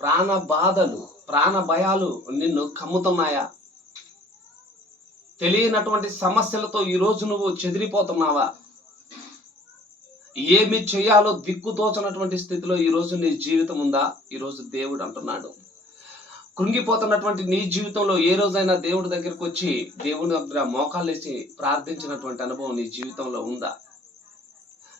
ప్రాణ బాధలు ప్రాణ భయాలు నిన్ను కమ్ముతున్నాయా? తెలియనటువంటి సమస్యలతో ఈరోజు నువ్వు చెదిరిపోతున్నావా? ఏమి చేయాలో దిక్కుతోచనటువంటి స్థితిలో ఈరోజు నీ జీవితం ఉందా? ఈరోజు దేవుడు అంటున్నాడు. కృంగిపోతున్నటువంటి నీ జీవితంలో ఏ రోజైనా దేవుడి దగ్గరకు వచ్చి దేవుడి దగ్గర మోకాలేసి ప్రార్థించినటువంటి అనుభవం నీ జీవితంలో ఉందా?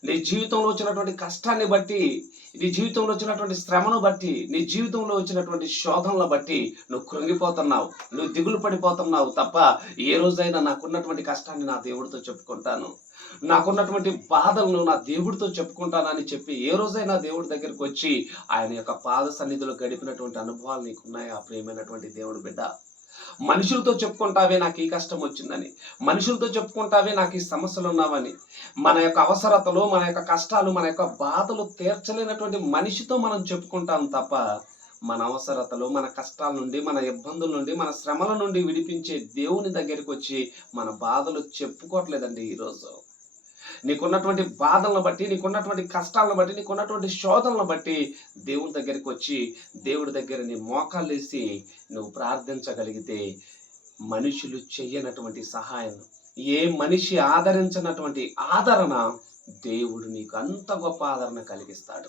నీ జీవితంలో వచ్చినటువంటి కష్టాన్ని బట్టి నీ జీవితంలో వచ్చినటువంటి శ్రమను బట్టి నీ జీవితంలో వచ్చినటువంటి శోధనల బట్టి నువ్వు కృంగిపోతున్నావు నువ్వు దిగులు పడిపోతున్నావు తప్ప ఏ రోజైనా నాకున్నటువంటి కష్టాన్ని నా దేవుడితో చెప్పుకుంటాను. నాకున్నటువంటి బాధలను నా దేవుడితో చెప్పుకుంటానని చెప్పి ఏ రోజైనా దేవుడి దగ్గరికి వచ్చి ఆయన యొక్క పాద సన్నిధిలో గడిపినటువంటి అనుభవాలు నీకున్నాయా ప్రియమైనటువంటి దేవుడు బిడ్డ. మనుషులతో చెప్పుకుంటావే నాకు ఈ కష్టం వచ్చిందని మనుషులతో చెప్పుకుంటావే నాకు ఈ సమస్యలు ఉన్నావని మన యొక్క అవసరతలు మన యొక్క కష్టాలు మన యొక్క బాధలు తీర్చలేనటువంటి మనిషితో మనం చెప్పుకుంటాం తప్ప మన అవసరతలు మన కష్టాల నుండి మన ఇబ్బందుల నుండి మన శ్రమల నుండి విడిపించే దేవుని దగ్గరికి వచ్చి మన బాధలు చెప్పుకోవట్లేదండి ఈరోజు. నీకున్నటువంటి బాధలను బట్టి నీకున్నటువంటి కష్టాలను బట్టి నీకున్నటువంటి శోధనలను బట్టి దేవుని దగ్గరికి వచ్చి దేవుడి దగ్గర నీ వేసి నువ్వు ప్రార్థించగలిగితే మనుషులు చెయ్యనటువంటి సహాయం ఏ మనిషి ఆదరించినటువంటి ఆదరణ దేవుడు నీకు అంత గొప్ప ఆదరణ కలిగిస్తాడు.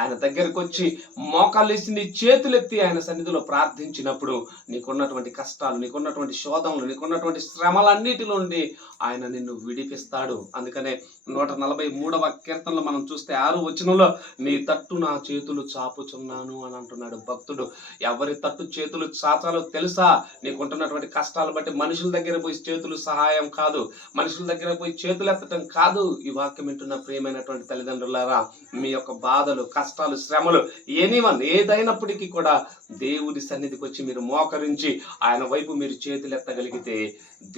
ఆయన దగ్గరికి వచ్చి మోకాళ్ళేసి నీ చేతులెత్తి ఆయన సన్నిధిలో ప్రార్థించినప్పుడు నీకున్నటువంటి కష్టాలు నీకున్నటువంటి శోధనలు నీకున్నటువంటి శ్రమలన్నిటి నుండి ఆయన నిన్ను విడిపిస్తాడు. అందుకనే నూట నలభై మూడవ కీర్తనలో మనం చూస్తే ఆరు వచనంలో నీ తట్టు నా చేతులు చాపుచున్నాను అని అంటున్నాడు భక్తుడు. ఎవరి తట్టు చేతులు చాచాలో తెలుసా? నీకుంటున్నటువంటి కష్టాలు బట్టి మనుషుల దగ్గర పోయి చేతులు సహాయం కాదు. మనుషుల దగ్గర పోయి చేతులు ఎత్తటం కాదు. ఈ వాక్యం వింటున్న ప్రియమైనటువంటి తల్లిదండ్రులారా మీ యొక్క బాధలు కష్ట కష్టాలు శ్రమలు ఎనీవన్ ఏదైనప్పటికీ కూడా దేవుడి సన్నిధికి వచ్చి మీరు మోకరించి ఆయన వైపు మీరు చేతులు ఎత్తగలిగితే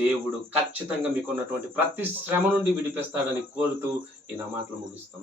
దేవుడు ఖచ్చితంగా మీకున్నటువంటి ప్రతి శ్రమ నుండి విడిపిస్తాడని కోరుతూ ఈ నా మాటలు ముగిస్తున్నాను.